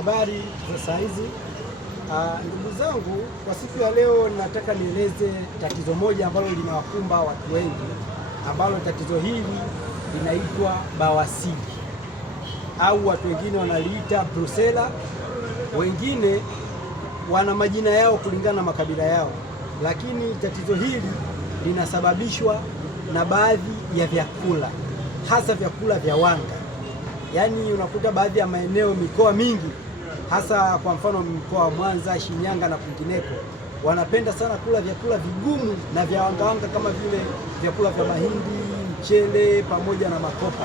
Habari za saa hizi. Ndugu zangu, kwa siku ya leo nataka nieleze tatizo moja ambalo linawakumba watu wengi, ambalo tatizo hili linaitwa bawasiri au watu wengine wanaliita Brusela, wengine wana majina yao kulingana na makabila yao, lakini tatizo hili linasababishwa na baadhi ya vyakula, hasa vyakula vya wanga. Yaani unakuta baadhi ya maeneo, mikoa mingi, hasa kwa mfano mkoa wa Mwanza, Shinyanga na kwingineko, wanapenda sana kula vyakula vigumu na vya wanga kama vile vyakula vya mahindi, mchele pamoja na makopa.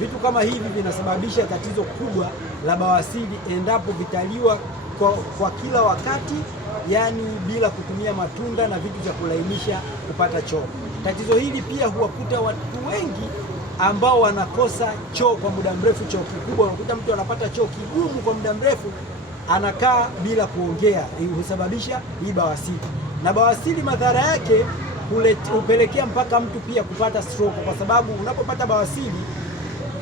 Vitu kama hivi vinasababisha tatizo kubwa la bawasiri endapo vitaliwa kwa kila wakati, yani bila kutumia matunda na vitu vya kulainisha kupata choo. Tatizo hili pia huwakuta watu wengi ambao wanakosa choo kwa muda mrefu, choo kikubwa. Unakuta mtu anapata choo kigumu kwa muda mrefu, anakaa bila kuongea, husababisha hii bawasiri. Na bawasiri madhara yake hupelekea mpaka mtu pia kupata stroke, kwa sababu unapopata bawasiri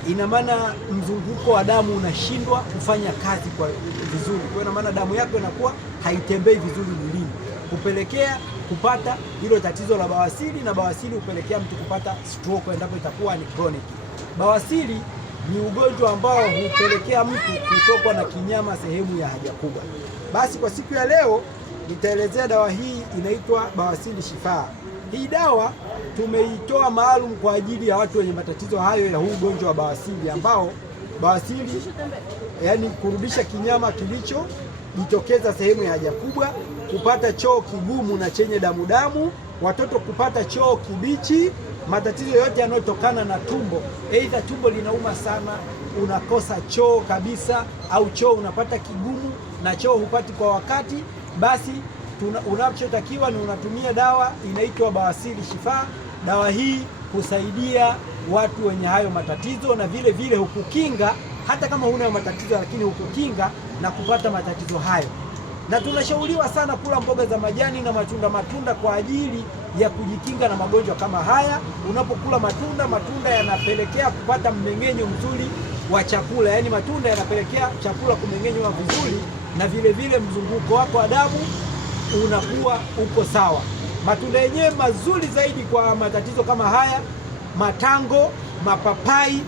ina maana mzunguko wa damu unashindwa kufanya kazi kwa vizuri. Kwa ina maana damu yako inakuwa haitembei vizuri mwilini, hupelekea kupata hilo tatizo la bawasiri, na bawasiri hupelekea mtu kupata stroke endapo itakuwa ni chronic. Bawasiri ni ugonjwa ambao hupelekea mtu kutokwa na kinyama sehemu ya haja kubwa. Basi kwa siku ya leo nitaelezea dawa hii, inaitwa Bawasiri Shifaa. Hii dawa tumeitoa maalum kwa ajili ya watu wenye matatizo hayo ya huu ugonjwa wa bawasiri, ambao bawasiri yani kurudisha kinyama kilichojitokeza sehemu ya haja kubwa, kupata choo kigumu na chenye damu, watoto kupata choo kibichi, matatizo yote yanayotokana na tumbo, aidha tumbo linauma sana, unakosa choo kabisa, au choo unapata kigumu na choo hupati kwa wakati, basi unachotakiwa ni unatumia dawa inaitwa Bawasiri Shifaa. Dawa hii husaidia watu wenye hayo matatizo, na vile vile hukukinga hata kama huna matatizo, lakini hukukinga na kupata matatizo hayo. Na tunashauriwa sana kula mboga za majani na matunda kwa ajili ya kujikinga na magonjwa kama haya. Unapokula matunda yanapelekea kupata mmeng'enyo mzuri wa chakula, yaani matunda yanapelekea chakula kumeng'enywa vizuri, na vile vile mzunguko wako wa damu unakuwa uko sawa. Matunda yenyewe mazuri zaidi kwa matatizo kama haya, matango, mapapai,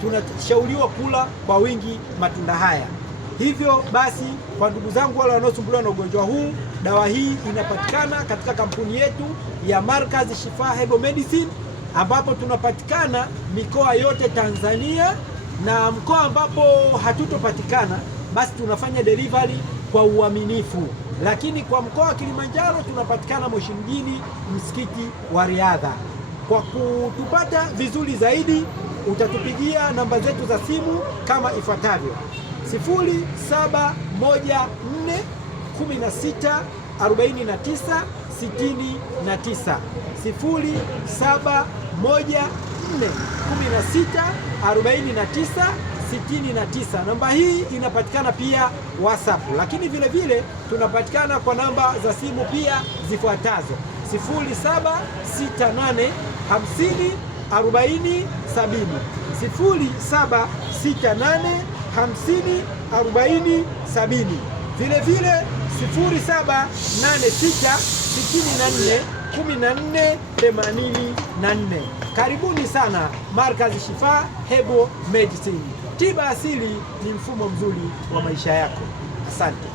tunashauriwa kula kwa wingi matunda haya. Hivyo basi, kwa ndugu zangu wale wanaosumbuliwa na ugonjwa huu, dawa hii inapatikana katika kampuni yetu ya Markazi Shifaa Herbal Medicine, ambapo tunapatikana mikoa yote Tanzania, na mkoa ambapo hatutopatikana basi tunafanya delivery kwa uaminifu. Lakini kwa mkoa wa Kilimanjaro tunapatikana Moshi mjini, msikiti wa Riadha. Kwa kutupata vizuri zaidi, utatupigia namba zetu za simu kama ifuatavyo: 0714164969, 0714164969. Namba hii inapatikana pia WhatsApp, lakini vile vile tunapatikana kwa namba za simu pia zifuatazo: 0768504070, 0768504070, vile vile 0786641484. Karibuni sana Markazi Shifaa Herbal Medicine. Tiba asili ni mfumo mzuri wa maisha yako. Asante.